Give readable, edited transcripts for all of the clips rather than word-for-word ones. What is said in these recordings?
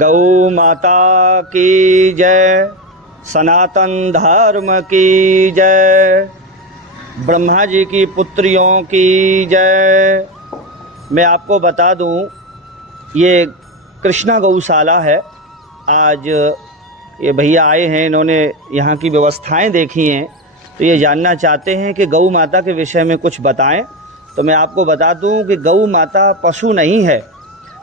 गौ माता की जय, सनातन धर्म की जय, ब्रह्मा जी की पुत्रियों की जय। मैं आपको बता दूं, ये कृष्णा गौशाला है। आज ये भैया आए हैं, इन्होंने यहाँ की व्यवस्थाएं देखी हैं, तो ये जानना चाहते हैं कि गौ माता के विषय में कुछ बताएं। तो मैं आपको बता दूं कि गौ माता पशु नहीं है।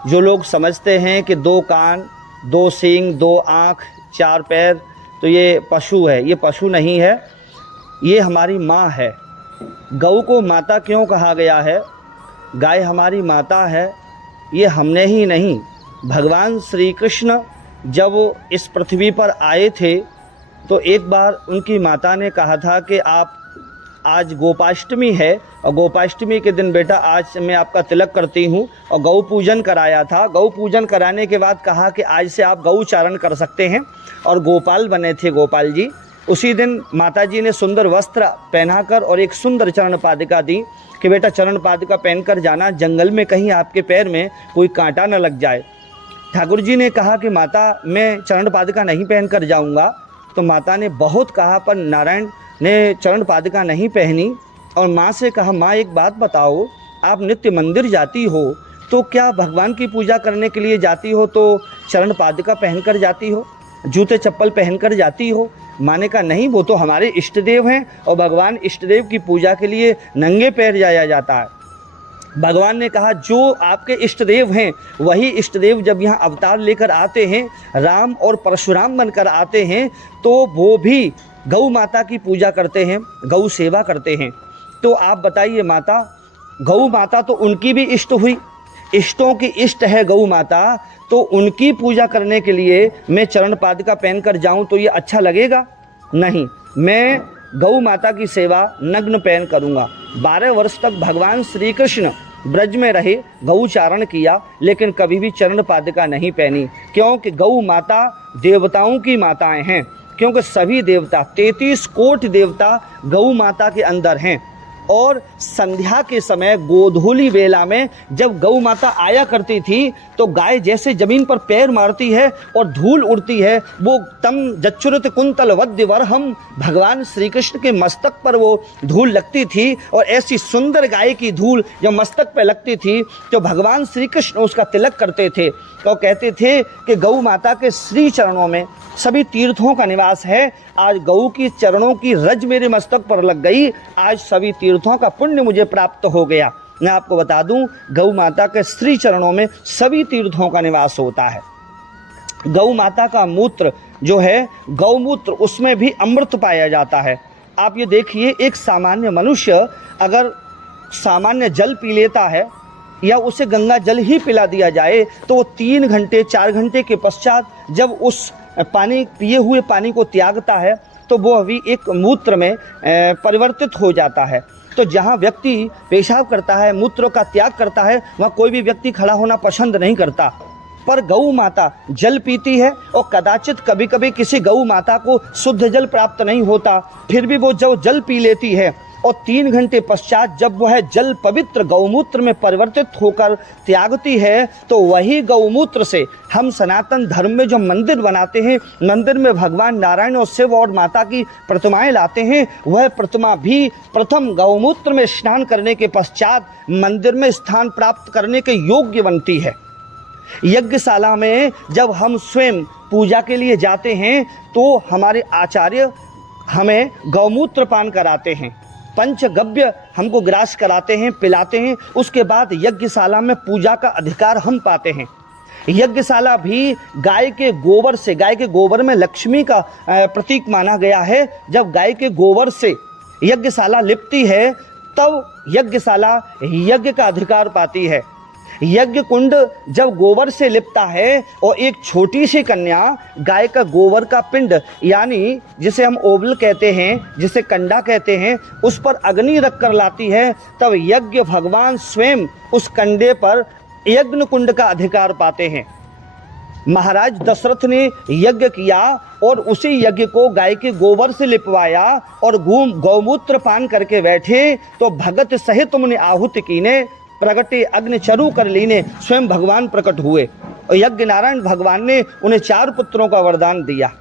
जो लोग समझते हैं कि 2 कान, 2 सींग, 2 आँख, 4 पैर, तो ये पशु है, ये पशु नहीं है, ये हमारी माँ है। गौ को माता क्यों कहा गया है? गाय हमारी माता है। ये हमने ही नहीं, भगवान श्री कृष्ण जब इस पृथ्वी पर आए थे तो एक बार उनकी माता ने कहा था कि आप, आज गोपाष्टमी है और गोपाष्टमी के दिन बेटा आज मैं आपका तिलक करती हूँ, और गौ पूजन कराया था। गौ पूजन कराने के बाद कहा कि आज से आप गौ चारण कर सकते हैं, और गोपाल बने थे गोपाल जी। उसी दिन माताजी ने सुंदर वस्त्र पहनाकर और एक सुंदर चरण पादिका दी कि बेटा चरण पादिका पहनकर जाना, जंगल में कहीं आपके पैर में कोई कांटा न लग जाए। ठाकुर जी ने कहा कि माता मैं चरण पादिका नहीं पहनकर जाऊँगा। तो माता ने बहुत कहा, पर नारायण ने चरण पादिका नहीं पहनी। और माँ से कहा, माँ एक बात बताओ, आप नित्य मंदिर जाती हो तो क्या भगवान की पूजा करने के लिए जाती हो तो चरण पादिका पहनकर जाती हो, जूते चप्पल पहनकर जाती हो? माँ ने कहा नहीं, वो तो हमारे इष्ट देव हैं और भगवान इष्ट देव की पूजा के लिए नंगे पैर जाया जाता है। भगवान ने कहा जो आपके इष्ट देव हैं वही इष्ट देव जब यहाँ अवतार लेकर आते हैं, राम और परशुराम बनकर आते हैं, तो वो भी गौ माता की पूजा करते हैं, गौ सेवा करते हैं। तो आप बताइए माता, गौ माता तो उनकी भी इष्ट हुई, इष्टों की इष्ट है गौ माता, तो उनकी पूजा करने के लिए मैं चरण पादिका पहनकर जाऊं तो ये अच्छा लगेगा? नहीं, मैं गौ माता की सेवा नग्न पहन करूंगा। 12 वर्ष तक भगवान श्री कृष्ण ब्रज में रहे, गौचारण किया, लेकिन कभी भी चरण पादिका नहीं पहनी। क्योंकि गौ माता देवताओं की माताएं हैं, क्योंकि सभी देवता 33 कोटि देवता गौ माता के अंदर हैं। और संध्या के समय गोधूली वेला में जब गौ माता आया करती थी तो गाय जैसे जमीन पर पैर मारती है और धूल उड़ती है, वो तम जच्छुरत कुंतल वद्यवर, हम भगवान श्री कृष्ण के मस्तक पर वो धूल लगती थी। और ऐसी सुंदर गाय की धूल जब मस्तक पर लगती थी तो भगवान श्री कृष्ण उसका तिलक करते थे। तो कहते थे कि गौ माता के श्री चरणों में सभी तीर्थों का निवास है। आज गौ की चरणों की रज मेरे मस्तक पर लग गई, आज सभी तीर्थों का पुण्य मुझे प्राप्त हो गया। मैं आपको बता दूं, गौ माता के श्री चरणों में सभी तीर्थों का निवास होता है। गौ माता का मूत्र जो है, गौमूत्र, उसमें भी अमृत पाया जाता है। आप ये देखिए, एक सामान्य मनुष्य अगर सामान्य जल पी लेता है या उसे गंगा जल ही पिला दिया जाए तो वो 3 घंटे 4 घंटे के पश्चात जब उस पानी पिए हुए पानी को त्यागता है तो वो अभी एक मूत्र में परिवर्तित हो जाता है। तो जहाँ व्यक्ति पेशाब करता है, मूत्र का त्याग करता है, वहाँ कोई भी व्यक्ति खड़ा होना पसंद नहीं करता। पर गौ माता जल पीती है और कदाचित कभी कभी किसी गौ माता को शुद्ध जल प्राप्त नहीं होता, फिर भी वो जब जल पी लेती है और 3 घंटे पश्चात जब वह जल पवित्र गौमूत्र में परिवर्तित होकर त्यागती है, तो वही गौमूत्र से हम सनातन धर्म में जो मंदिर बनाते हैं, मंदिर में भगवान नारायण और शिव और माता की प्रतिमाएं लाते हैं, वह प्रतिमा भी प्रथम गौमूत्र में स्नान करने के पश्चात मंदिर में स्थान प्राप्त करने के योग्य बनती है। यज्ञशाला में जब हम स्वयं पूजा के लिए जाते हैं तो हमारे आचार्य हमें गौमूत्र पान कराते हैं, पंचगव्य हमको ग्रास कराते हैं, पिलाते हैं। उसके बाद यज्ञशाला में पूजा का अधिकार हम पाते हैं। यज्ञशाला भी गाय के गोबर से, गाय के गोबर में लक्ष्मी का प्रतीक माना गया है। जब गाय के गोबर से यज्ञशाला लिपती है तब यज्ञशाला यज्ञ का अधिकार पाती है। यज्ञ कुंड जब गोबर से लिपता है और एक छोटी सी कन्या गाय का गोबर का पिंड, यानी जिसे हम ओबल कहते हैं, जिसे कंडा कहते हैं, उस पर अग्नि रख कर लाती है, तब यज्ञ भगवान स्वयं उस कंडे पर यज्ञ कुंड का अधिकार पाते हैं। महाराज दशरथ ने यज्ञ किया और उसी यज्ञ को गाय के गोबर से लिपवाया और गौमूत्र पान करके बैठे तो भगत सहित तुमने आहुति कीने, प्रगटे अग्नि चरु कर लीने, स्वयं भगवान प्रकट हुए। और यज्ञ नारायण भगवान ने उन्हें 4 पुत्रों का वरदान दिया।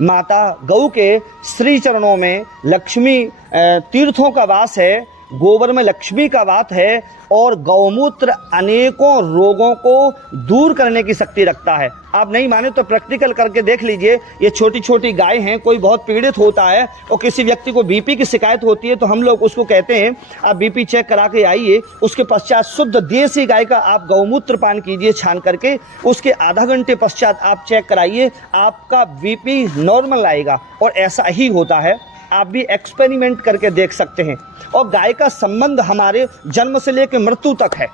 माता गौ के श्री चरणों में लक्ष्मी तीर्थों का वास है, गोबर में लक्ष्मी का वास है और गौमूत्र अनेकों रोगों को दूर करने की शक्ति रखता है। आप नहीं माने तो प्रैक्टिकल करके देख लीजिए। ये छोटी छोटी गाय हैं, कोई बहुत पीड़ित होता है और किसी व्यक्ति को बीपी की शिकायत होती है तो हम लोग उसको कहते हैं आप बीपी चेक करा के आइए, उसके पश्चात शुद्ध देसी गाय का आप गौमूत्र पान कीजिए छान करके, उसके आधा घंटे पश्चात आप चेक कराइए, आपका बीपी नॉर्मल आएगा। और ऐसा ही होता है, आप भी एक्सपेरिमेंट करके देख सकते हैं। और गाय का संबंध हमारे जन्म से लेकर मृत्यु तक है।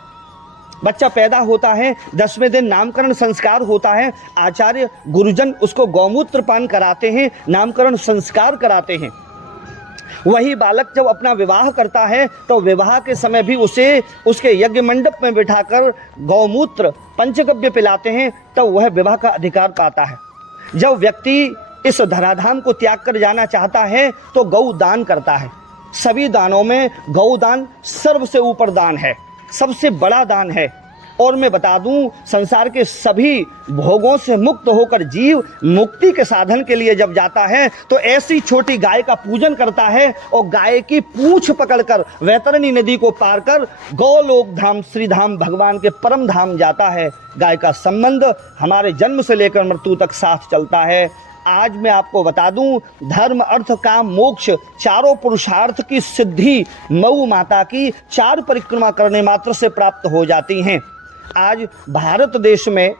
बच्चा पैदा होता है, 10वें दिन नामकरण संस्कार होता है, आचार्य गुरुजन उसको गौमूत्र पान कराते हैं, नामकरण संस्कार कराते हैं। वही बालक जब अपना विवाह करता है तो विवाह के समय भी उसे उसके यज्ञ मंडप में बिठाकर गौमूत्र पंचगव्य पिलाते हैं, तब वह विवाह का अधिकार पाता है। जब व्यक्ति इस धराधाम को त्याग कर जाना चाहता है तो गौ दान करता है। सभी दानों में गौ दान सर्व से ऊपर दान है, सबसे बड़ा दान है। और मैं बता दूं, संसार के सभी भोगों से मुक्त होकर जीव मुक्ति के साधन के लिए जब जाता है तो ऐसी छोटी गाय का पूजन करता है और गाय की पूंछ पकड़कर वैतरणी नदी को पार कर गौलोक धाम श्रीधाम भगवान के परम धाम जाता है। गाय का संबंध हमारे जन्म से लेकर मृत्यु तक साथ चलता है। आज मैं आपको बता दूं, धर्म अर्थ काम मोक्ष चारों पुरुषार्थ की सिद्धि मऊ माता की 4 परिक्रमा करने मात्र से प्राप्त हो जाती हैं। आज भारत देश में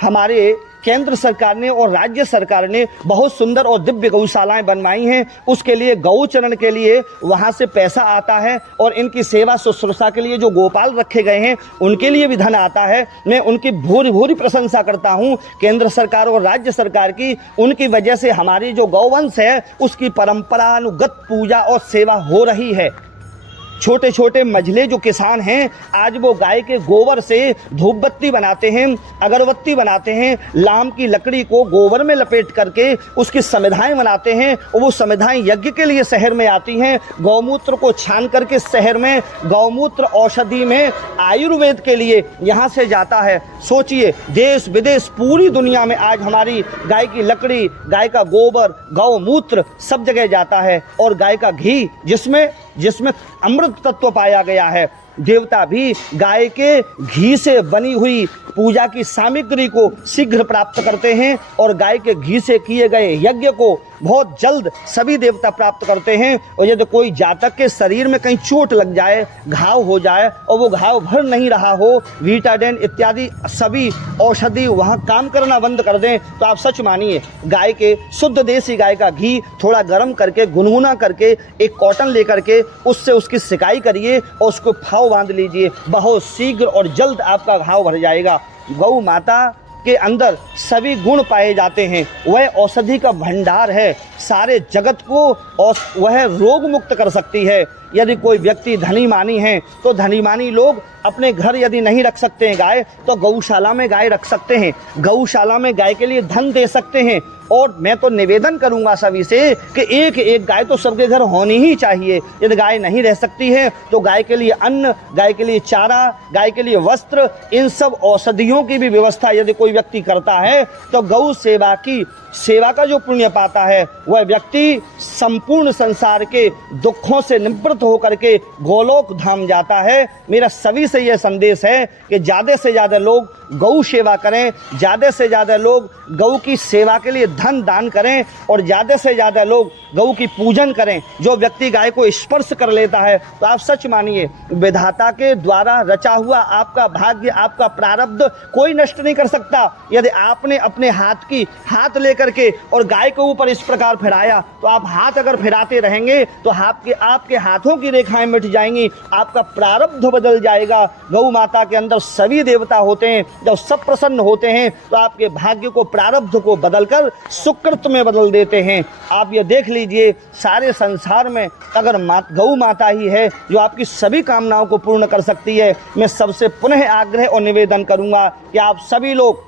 हमारे केंद्र सरकार ने और राज्य सरकार ने बहुत सुंदर और दिव्य गौशालाएं बनवाई हैं। उसके लिए गौचरण के लिए वहां से पैसा आता है और इनकी सेवा शुश्रूषा के लिए जो गोपाल रखे गए हैं उनके लिए भी धन आता है। मैं उनकी भूरी भूरी प्रशंसा करता हूं, केंद्र सरकार और राज्य सरकार की। उनकी वजह से हमारी जो गौवंश है उसकी परंपरानुगत पूजा और सेवा हो रही है। छोटे छोटे मझले जो किसान हैं आज वो गाय के गोबर से धूप बत्ती बनाते हैं, अगरबत्ती बनाते हैं, लाम की लकड़ी को गोबर में लपेट करके उसकी समिधाएं बनाते हैं और वो समिधाएं यज्ञ के लिए शहर में आती हैं। गौमूत्र को छान करके शहर में गौमूत्र औषधि में आयुर्वेद के लिए यहाँ से जाता है। सोचिए, देश विदेश पूरी दुनिया में आज हमारी गाय की लकड़ी, गाय का गोबर, गौमूत्र सब जगह जाता है। और गाय का घी जिसमें अमृत तत्व पाया गया है, देवता भी गाय के घी से बनी हुई पूजा की सामग्री को शीघ्र प्राप्त करते हैं और गाय के घी से किए गए यज्ञ को बहुत जल्द सभी देवता प्राप्त करते हैं। और यदि कोई जातक के शरीर में कहीं चोट लग जाए, घाव हो जाए और वो घाव भर नहीं रहा हो, वीटाडेन इत्यादि सभी औषधि वहाँ काम करना बंद कर दें, तो आप सच मानिए गाय के शुद्ध देसी गाय का घी थोड़ा गर्म करके गुनगुना करके एक कॉटन लेकर के उससे उसकी सिकाई करिए और उसको फाव बांध लीजिए, बहुत शीघ्र और जल्द आपका घाव भर जाएगा। गौ माता के अंदर सभी गुण पाए जाते हैं, वह औषधि का भंडार है, सारे जगत को और वह रोग मुक्त कर सकती है। यदि कोई व्यक्ति धनी मानी है तो धनी मानी लोग अपने घर यदि नहीं रख सकते हैं गाय तो गौशाला में गाय रख सकते हैं, गौशाला में गाय के लिए धन दे सकते हैं। और मैं तो निवेदन करूंगा सभी से कि एक एक गाय तो सबके घर होनी ही चाहिए। यदि गाय नहीं रह सकती है तो गाय के लिए अन्न, गाय के लिए चारा, गाय के लिए वस्त्र, इन सब औषधियों की भी व्यवस्था यदि कोई व्यक्ति करता है तो गौ सेवा का जो पुण्य पाता है वह व्यक्ति संपूर्ण संसार के दुखों से निवृत्त होकर के गोलोक धाम जाता है। मेरा सभी से यह संदेश है कि ज़्यादा से ज़्यादा लोग गौ सेवा करें, ज़्यादा से ज़्यादा लोग गौ की सेवा के लिए धन दान करें और ज़्यादा से ज़्यादा लोग गौ की पूजन करें। जो व्यक्ति गाय को स्पर्श कर लेता है तो आप सच मानिए विधाता के द्वारा रचा हुआ आपका भाग्य, आपका प्रारब्ध कोई नष्ट नहीं कर सकता। यदि आपने अपने हाथ लेकर के और गाय के ऊपर इस प्रकार फिराया तो आप हाथ अगर फिराते रहेंगे तो आपके हाथों की रेखाएं मिट जाएंगी, आपका प्रारब्ध बदल जाएगा। गौ माता के अंदर सभी देवता होते हैं, जब सब प्रसन्न होते हैं तो आपके भाग्य को, प्रारब्ध को बदलकर सुकृत में बदल देते हैं। आप ये देख लीजिए, सारे संसार में अगर गौ माता ही है जो आपकी सभी कामनाओं को पूर्ण कर सकती है। मैं सबसे पुनः आग्रह और निवेदन करूंगा कि आप सभी लोग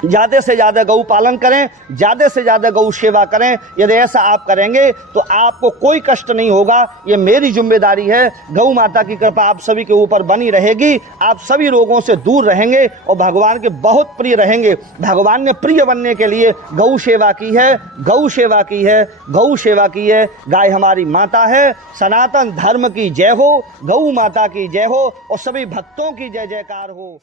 ज़्यादा से ज़्यादा गौ पालन करें, ज़्यादा से ज़्यादा गौ सेवा करें। यदि ऐसा आप करेंगे तो आपको कोई कष्ट नहीं होगा। ये मेरी जिम्मेदारी है। गौ माता की कृपा आप सभी के ऊपर बनी रहेगी। आप सभी रोगों से दूर रहेंगे और भगवान के बहुत प्रिय रहेंगे। भगवान ने प्रिय बनने के लिए गौ सेवा की है, गौ सेवा की है, गौ सेवा की है। गाय हमारी माता है। सनातन धर्म की जय हो, गौ माता की जय हो और सभी भक्तों की जय जयकार हो।